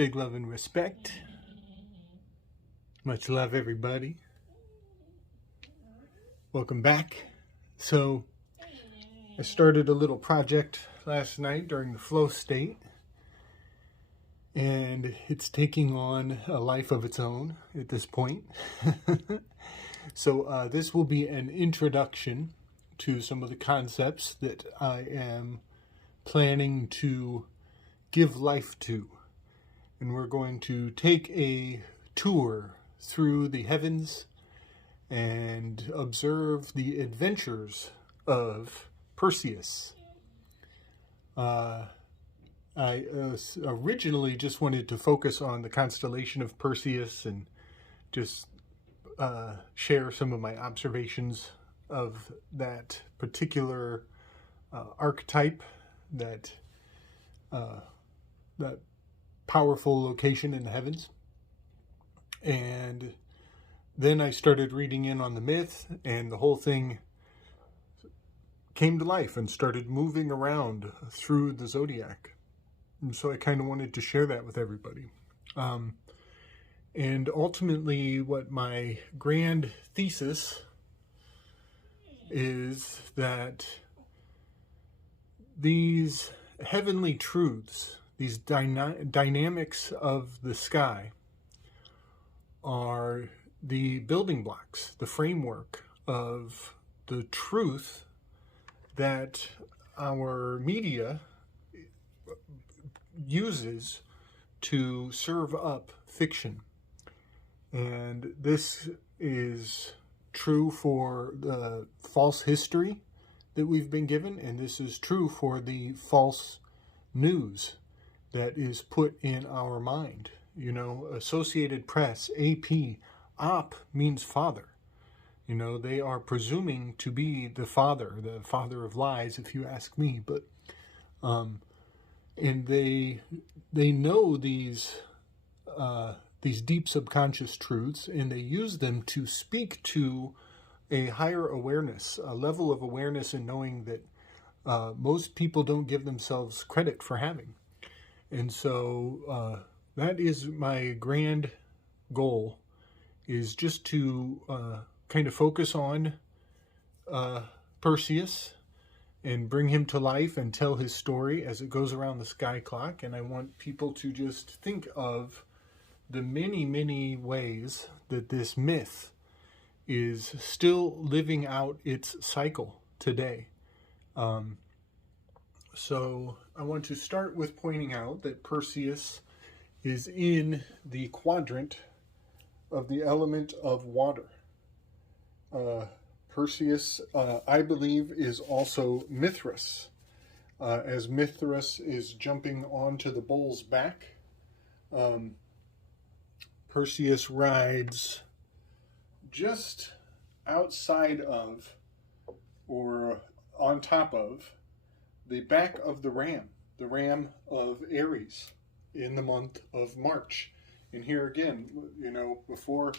Big love and respect. Much love, everybody. Welcome back. So, I started a little project last night during the flow state, and it's taking on a life of its own at this point. So, this will be an introduction to some of the concepts that I am planning to give life to. And we're going to take a tour through the heavens and observe the adventures of Perseus. I originally just wanted to focus on the Constellation of Perseus and just share some of my observations of that particular archetype, that powerful location in the heavens. And then I started reading in on the myth, and the whole thing came to life and started moving around through the zodiac. And so I kind of wanted to share that with everybody. And ultimately, what my grand thesis is that these heavenly truths, these dynamics of the sky, are the building blocks, the framework of the truth that our media uses to serve up fiction. And this is true for the false history that we've been given, and this is true for the false news that is put in our mind. You know, Associated Press, AP, op means father. You know, they are presuming to be the father of lies, if you ask me. But and they know these deep subconscious truths, and they use them to speak to a higher awareness, a level of awareness, and knowing that most people don't give themselves credit for having. And so that is my grand goal, is just to kind of focus on Perseus and bring him to life and tell his story as it goes around the sky clock. And I want people to just think of the many, many ways that this myth is still living out its cycle today. So I want to start with pointing out that Perseus is in the quadrant of the element of water. Perseus, I believe, is also Mithras, as Mithras is jumping onto the bull's back. Perseus rides just outside of, or on top of, the back of the ram of Aries, in the month of March. And here again, you know, before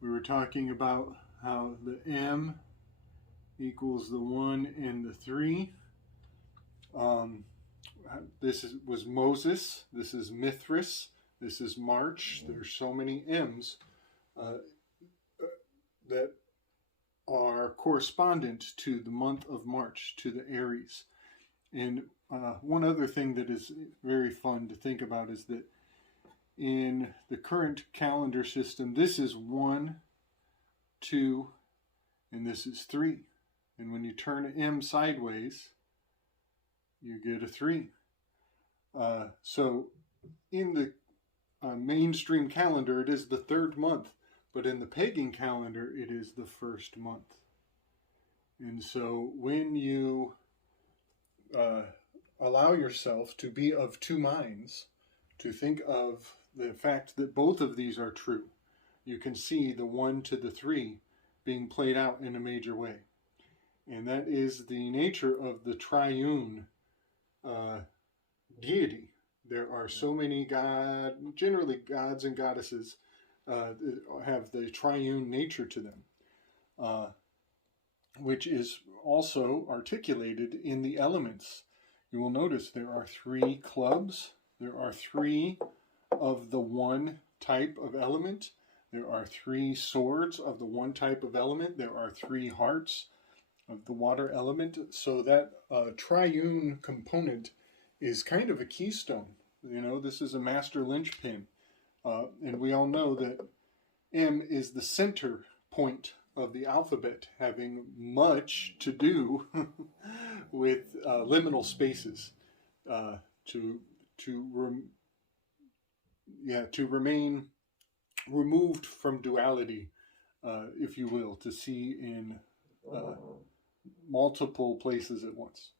we were talking about how the M equals the 1 and the 3. This was Moses, this is Mithras, this is March. There's so many M's that are correspondent to the month of March, to the Aries. And one other thing that is very fun to think about is that in the current calendar system, this is 1, 2, and this is 3. And when you turn M sideways, you get a 3. So in the mainstream calendar, it is the 3rd month, but in the pagan calendar, it is the 1st month. And so when you allow yourself to be of two minds, to think of the fact that both of these are true, you can see the 1 to the 3 being played out in a major way. And that is the nature of the Triune deity. There are so many generally gods and goddesses have the triune nature to them, which is also articulated in the elements. You will notice there are 3 clubs, there are 3 of the one type of element. There are 3 swords of the one type of element. There are 3 hearts of the water element. So that triune component is kind of a keystone. You know, this is a master linchpin. And we all know that M is the center point of the alphabet, having much to do with liminal spaces, to remain removed from duality, if you will, to see in multiple places at once.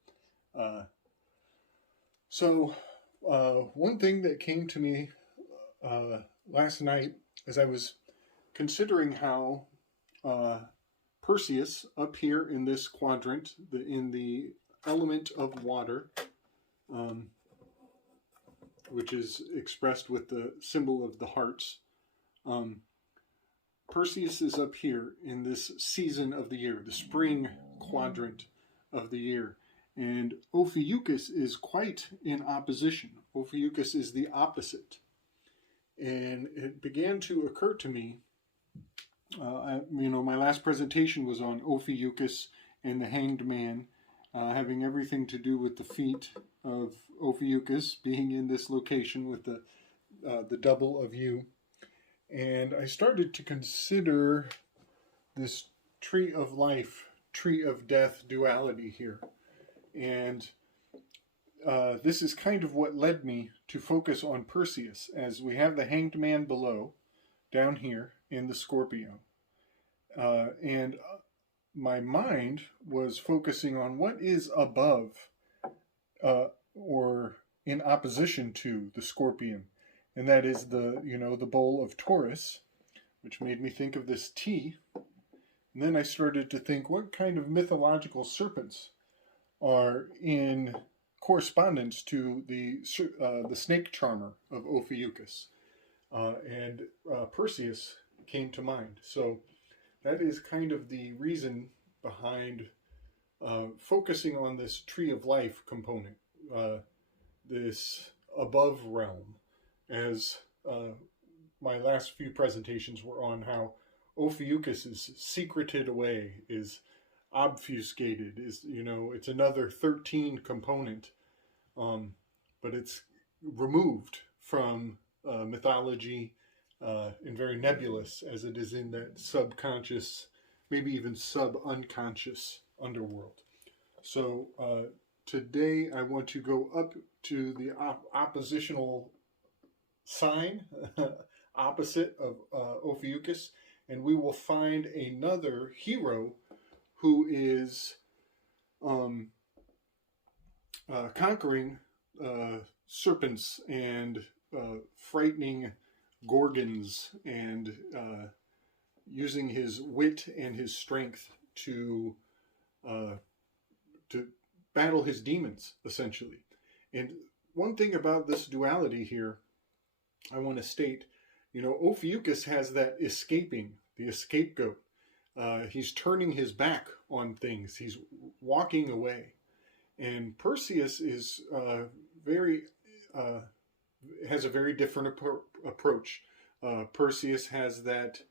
So one thing that came to me last night as I was considering how Perseus up here in this quadrant, in the element of water, which is expressed with the symbol of the hearts, Perseus is up here in this season of the year, the spring quadrant of the year. And Ophiuchus is quite in opposition. Ophiuchus is the opposite. And it began to occur to me, my last presentation was on Ophiuchus and the Hanged Man, having everything to do with the feet of Ophiuchus being in this location with the double of U. And I started to consider this tree of life, tree of death duality here. And this is kind of what led me to focus on Perseus, as we have the Hanged Man below, down here in the Scorpio. And my mind was focusing on what is above or in opposition to the Scorpion. And that is the bowl of Taurus, which made me think of this T. And then I started to think, what kind of mythological serpents are in correspondence to the snake charmer of Ophiuchus? And Perseus came to mind. So that is kind of the reason behind focusing on this tree of life component, this above realm, as my last few presentations were on how Ophiuchus is secreted away, is obfuscated, it's another 13 component, but it's removed from mythology and very nebulous as it is in that subconscious, maybe even sub-unconscious underworld. So today I want to go up to the oppositional sign, opposite of Ophiuchus, and we will find another hero who is conquering serpents and frightening gorgons, and using his wit and his strength to battle his demons, essentially. And one thing about this duality here, I want to state, Ophiuchus has that escaping, the scapegoat. He's turning his back on things. He's walking away. And Perseus is has a very different approach. Perseus has that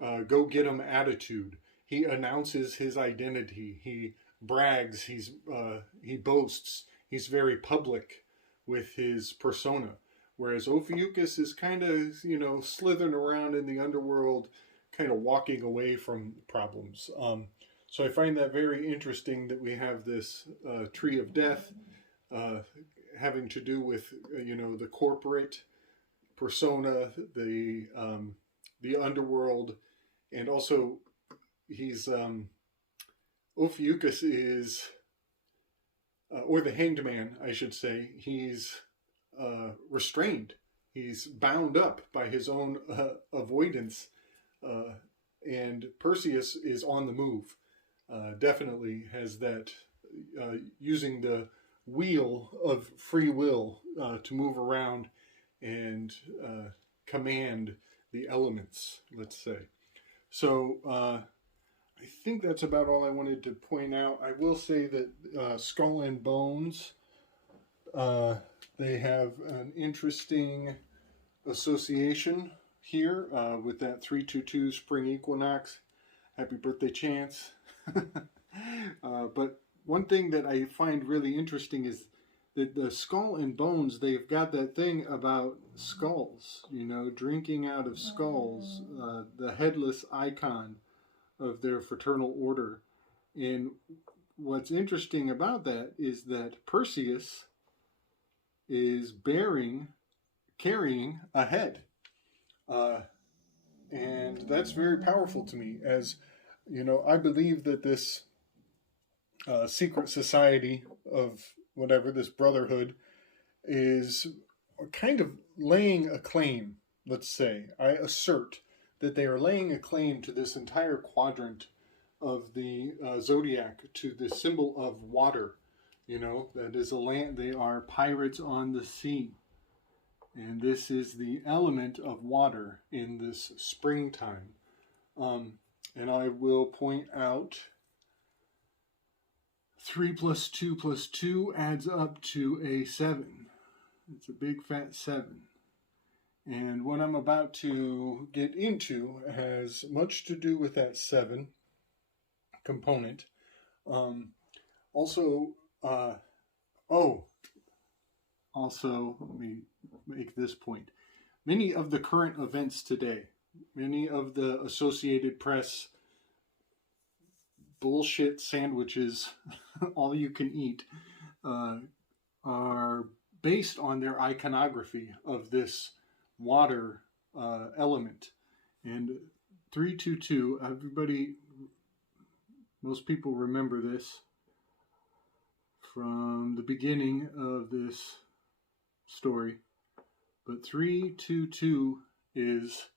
go-get-em attitude. He announces his identity. He brags. He boasts. He's very public with his persona. Whereas Ophiuchus is kind of, slithering around in the underworld, kind of walking away from problems. So I find that very interesting that we have this tree of death having to do with, the corporate persona, the underworld, and also Ophiuchus is, or the Hanged Man, I should say, he's restrained. He's bound up by his own avoidance, and Perseus is on the move. Definitely has that, using the wheel of free will to move around and command the elements, let's say. So I think that's about all I wanted to point out. I will say that Skull and Bones, they have an interesting association here with that 322 spring equinox. Happy birthday, Chance. But one thing that I find really interesting is that the skull and bones, they've got that thing about skulls, you know, drinking out of skulls, the headless icon of their fraternal order. And what's interesting about that is that Perseus is carrying a head. And that's very powerful to me, as, you know, I believe that this secret society of whatever, this brotherhood, is kind of laying a claim, let's say. I assert that they are laying a claim to this entire quadrant of the zodiac, to the symbol of water. You know, that is a land, they are pirates on the sea. And this is the element of water in this springtime. And I will point out 3 plus 2 plus 2 adds up to a 7. It's a big fat 7. And what I'm about to get into has much to do with that 7 component. Also, let me make this point. Many of the current events today, many of the Associated Press bullshit sandwiches, all you can eat, are based on their iconography of this water element. And 322, most people remember this from the beginning of this story. But 322 is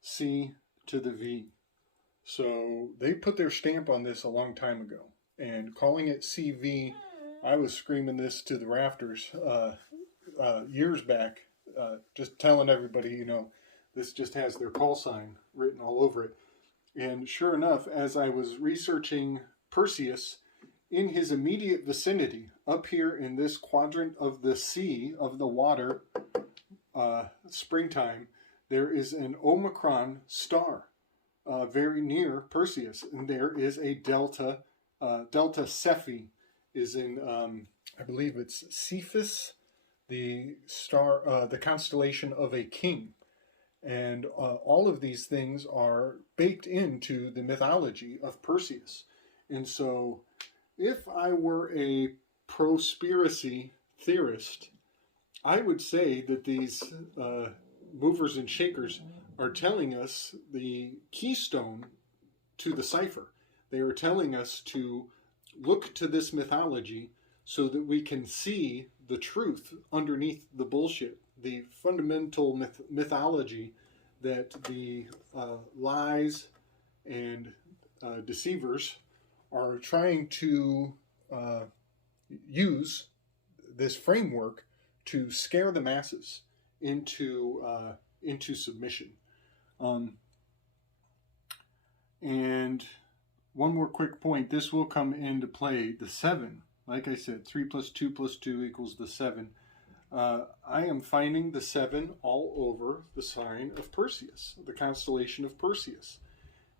C to the V. So they put their stamp on this a long time ago. And calling it CV, I was screaming this to the rafters years back, just telling everybody, you know, this just has their call sign written all over it. And sure enough, as I was researching Perseus, in his immediate vicinity, up here in this quadrant of the sea, of the water, springtime, there is an Omicron star very near Perseus. And there is a Delta Cephi is in, I believe it's Cephas, the star, the constellation of a king. And all of these things are baked into the mythology of Perseus. And so if I were a PieRcing theorist, I would say that these movers and shakers are telling us the keystone to the cipher. They are telling us to look to this mythology so that we can see the truth underneath the bullshit, the fundamental mythology that the lies and deceivers are trying to use this framework to scare the masses into submission. And one more quick point, this will come into play, the 7. Like I said, 3 plus 2 plus 2 equals the 7. I am finding the 7 all over the sign of Perseus, the constellation of Perseus.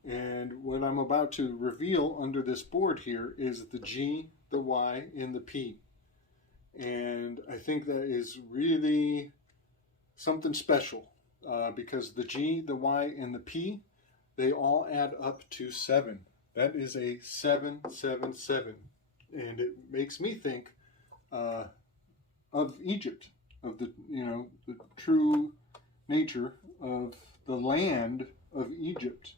And what I'm about to reveal under this board here is the G, the Y, and the P. And I think that is really something special because the G, the Y, and the P, they all add up to 7. That is a 777. And it makes me think of Egypt, of the true nature of the land of Egypt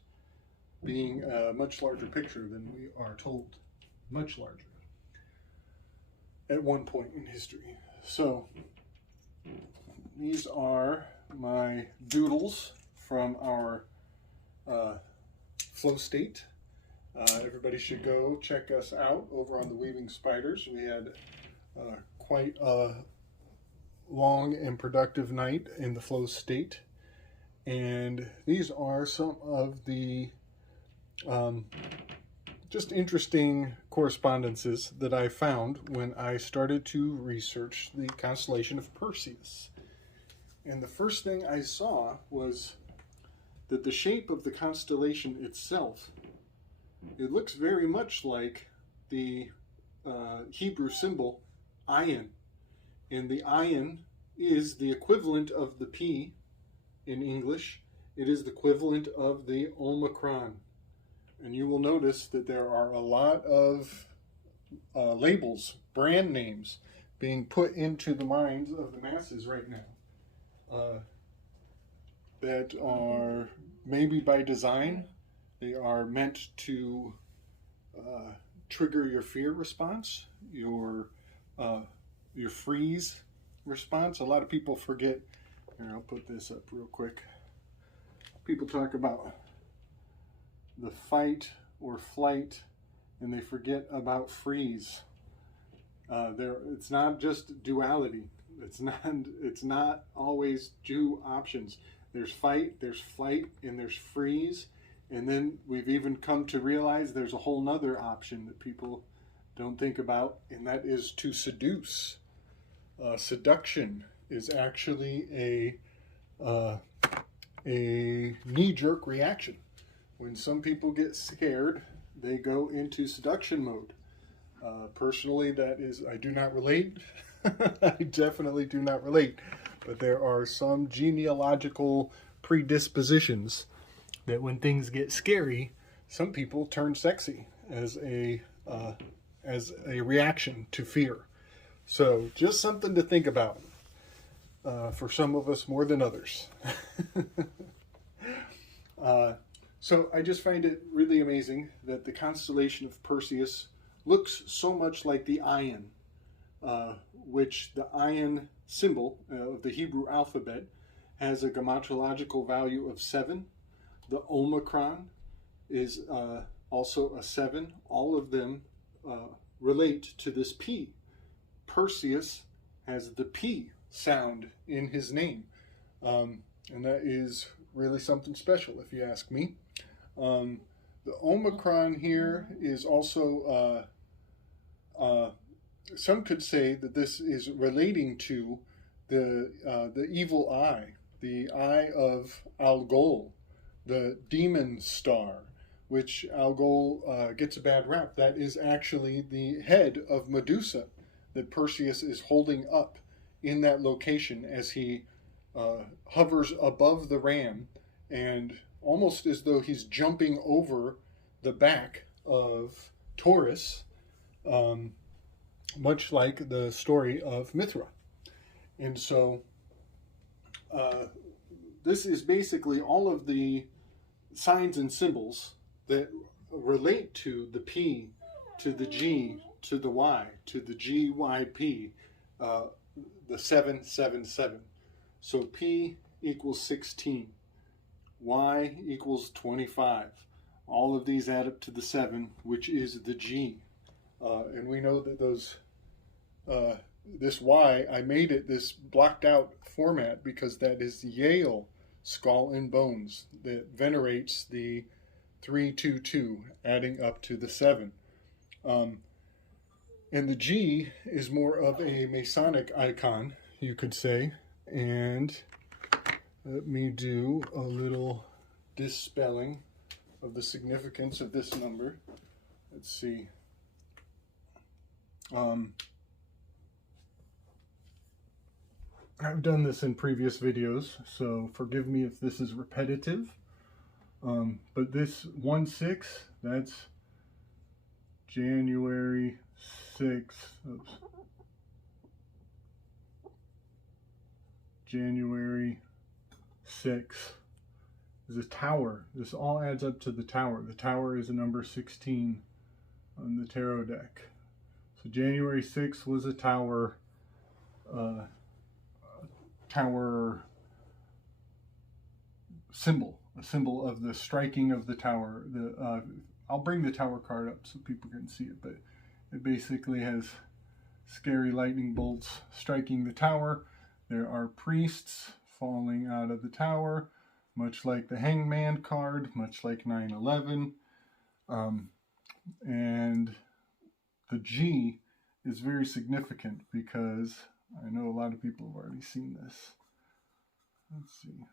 being a much larger picture than we are told, much larger at one point in history. So these are my doodles from our flow state. Everybody should go check us out over on the Weaving Spiders. We had quite a long and productive night in the flow state. And these are some of the just interesting correspondences that I found when I started to research the constellation of Perseus. And the first thing I saw was that the shape of the constellation itself, it looks very much like the Hebrew symbol Ayen. And the Ayen is the equivalent of the P in English. It is the equivalent of the Omicron. And you will notice that there are a lot of labels, brand names, being put into the minds of the masses right now that are maybe by design. They are meant to trigger your fear response, your freeze response. A lot of people forget. Here, I'll put this up real quick. People talk about the fight or flight, and they forget about freeze. It's not just duality. It's not always two options. There's fight, there's flight, and there's freeze. And then we've even come to realize there's a whole nother option that people don't think about, and that is to seduce. Seduction is actually a knee-jerk reaction. When some people get scared, they go into seduction mode. Personally, I do not relate. I definitely do not relate. But there are some genealogical predispositions that when things get scary, some people turn sexy as a reaction to fear. So just something to think about for some of us more than others. So I just find it really amazing that the constellation of Perseus looks so much like the Ayen, which the Ayen symbol of the Hebrew alphabet has a gematrological value of 7. The Omicron is also a 7. All of them relate to this P. Perseus has the P sound in his name, and that is really something special, if you ask me. The Omicron here is also, some could say that this is relating to the evil eye, the eye of Algol, the demon star, which Algol gets a bad rap. That is actually the head of Medusa that Perseus is holding up in that location as he hovers above the ram, and almost as though he's jumping over the back of Taurus, much like the story of Mithra. And so this is basically all of the signs and symbols that relate to the P, to the G, to the Y, to the GYP, the 777. So P equals 16. Y equals 25. All of these add up to the 7, which is the G. And we know that this Y, I made it this blocked out format because that is the Yale skull and bones that venerates the 322, adding up to the 7. And the G is more of a Masonic icon, you could say. And let me do a little dispelling of the significance of this number. Let's see. I've done this in previous videos, so forgive me if this is repetitive. But this 1/6, that's January 6th. Oops. January 6th is a tower. This all adds up to the tower. The tower is a number 16 on the tarot deck. So January 6th was a tower symbol, a symbol of the striking of the tower. I'll bring the tower card up so people can see it, but it basically has scary lightning bolts striking the tower. There are priests falling out of the tower, much like the Hangman card, much like 9/11. And the G is very significant because I know a lot of people have already seen this. let's see.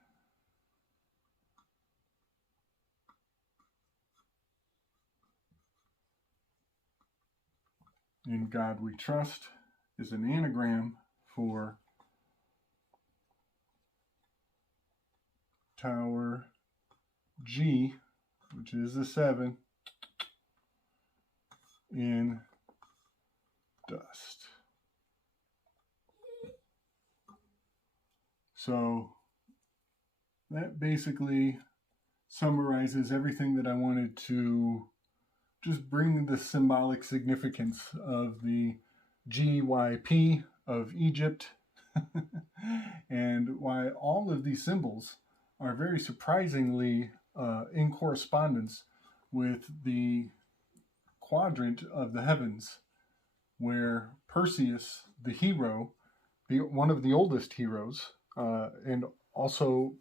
In God We Trust is an anagram for Tower G, which is a 7, in dust. So that basically summarizes everything that I wanted to just bring the symbolic significance of the GYP of Egypt and why all of these symbols are very surprisingly in correspondence with the quadrant of the heavens, where Perseus, the hero, one of the oldest heroes, and also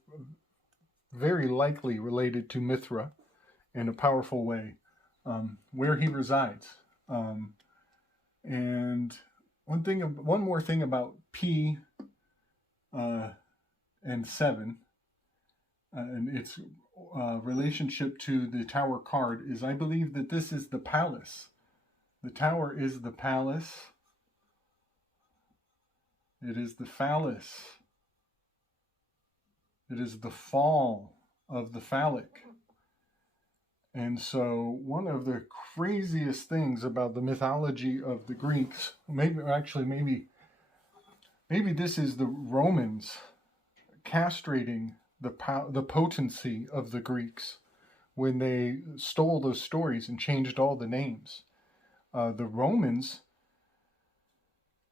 very likely related to Mithra in a powerful way, where he resides. And one more thing about P and 7, and its relationship to the tower card is, I believe that this is the palace. The tower is the palace. It is the phallus. It is the fall of the phallic. And so one of the craziest things about the mythology of the Greeks, maybe this is the Romans castrating the potency of the Greeks when they stole those stories and changed all the names. The Romans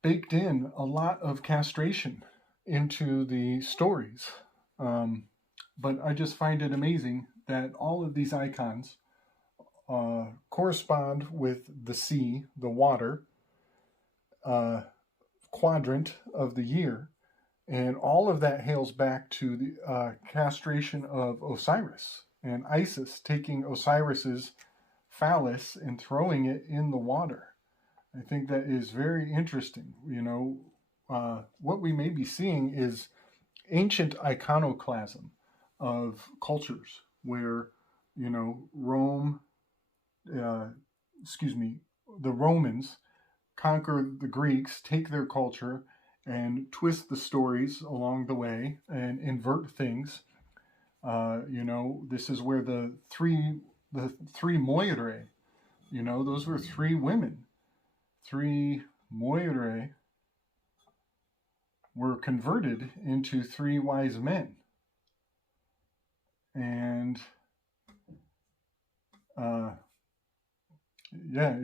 baked in a lot of castration into the stories. But I just find it amazing that all of these icons correspond with the sea, the water, quadrant of the year, and all of that hails back to the castration of Osiris and Isis taking Osiris's phallus and throwing it in the water. I think that is very interesting. What we may be seeing is ancient iconoclasm of cultures where, the Romans conquer the Greeks, take their culture, and twist the stories along the way and invert things. This is where the three Moirae, those were 3 women. 3 Moirae were converted into 3 wise men. And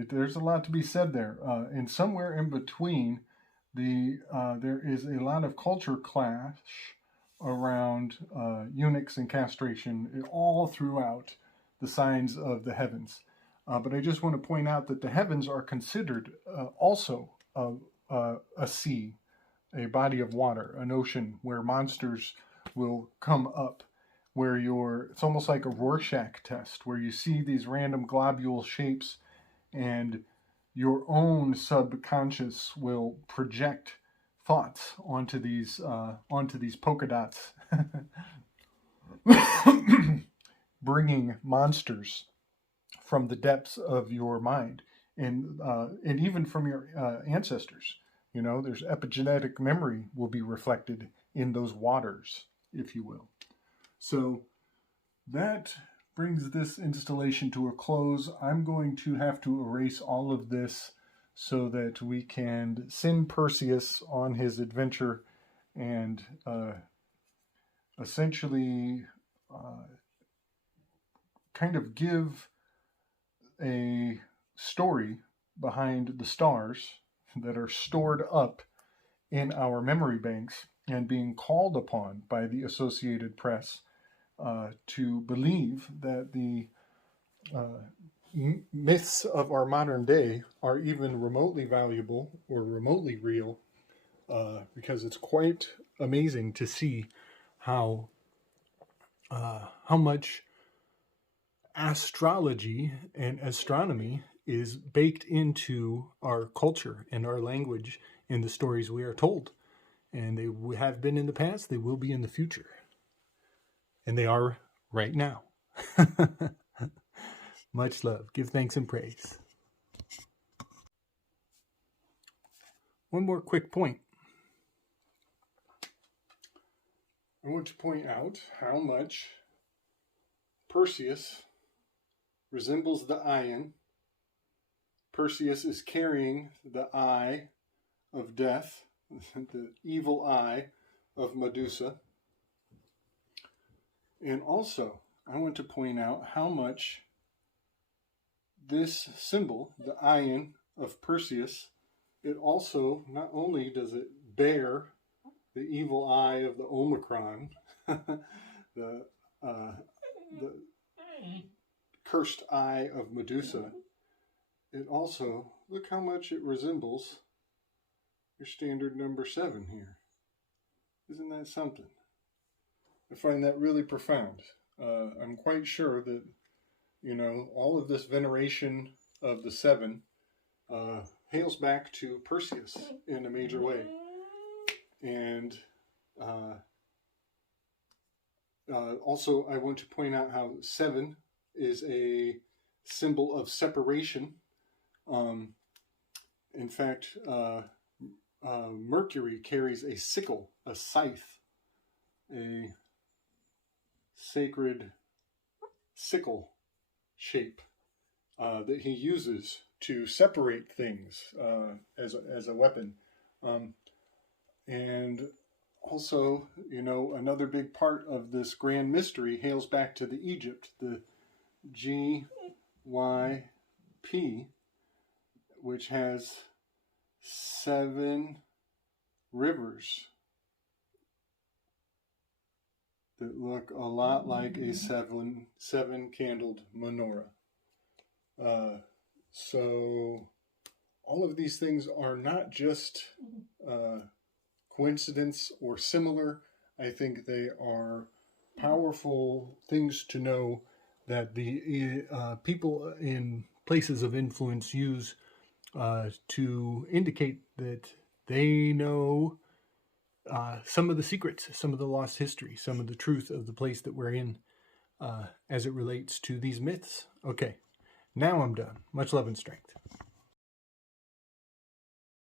there's a lot to be said there. And somewhere in between, there is a lot of culture clash around eunuchs and castration all throughout the signs of the heavens. But I just want to point out that the heavens are considered also a sea, a body of water, an ocean where monsters will come up, where it's almost like a Rorschach test, where you see these random globule shapes and your own subconscious will project thoughts onto these polka dots, bringing monsters from the depths of your mind and even from your ancestors. There's epigenetic memory will be reflected in those waters, if you will. So that brings this installation to a close. I'm going to have to erase all of this so that we can send Perseus on his adventure and essentially kind of give a story behind the stars that are stored up in our memory banks and being called upon by the Associated Press to believe that the myths of our modern day are even remotely valuable or remotely real, because it's quite amazing to see how much astrology and astronomy is baked into our culture and our language in the stories we are told. And they have been in the past, they will be in the future. And they are right now. Much love. Give thanks and praise. One more quick point. I want to point out how much Perseus resembles the Ayen. Perseus is carrying the eye of death, the evil eye of Medusa. And also, I want to point out how much this symbol, the Ayen of Perseus, it also, not only does it bear the evil eye of the Omicron, the cursed eye of Medusa, it also, look how much it resembles your standard number 7 here. Isn't that something? I find that really profound. I'm quite sure that, all of this veneration of the 7 hails back to Perseus in a major way. And also, I want to point out how 7 is a symbol of separation. In fact, Mercury carries a sickle, a scythe, a sacred sickle shape that he uses to separate things as a weapon. And also, another big part of this grand mystery hails back to the Egypt, the GYP, which has 7 rivers that look a lot like a seven-candled menorah. So all of these things are not just coincidence or similar. I think they are powerful things to know that the people in places of influence use to indicate that they know some of the secrets, some of the lost history, some of the truth of the place that we're in as it relates to these myths. Okay, now I'm done. Much love and strength.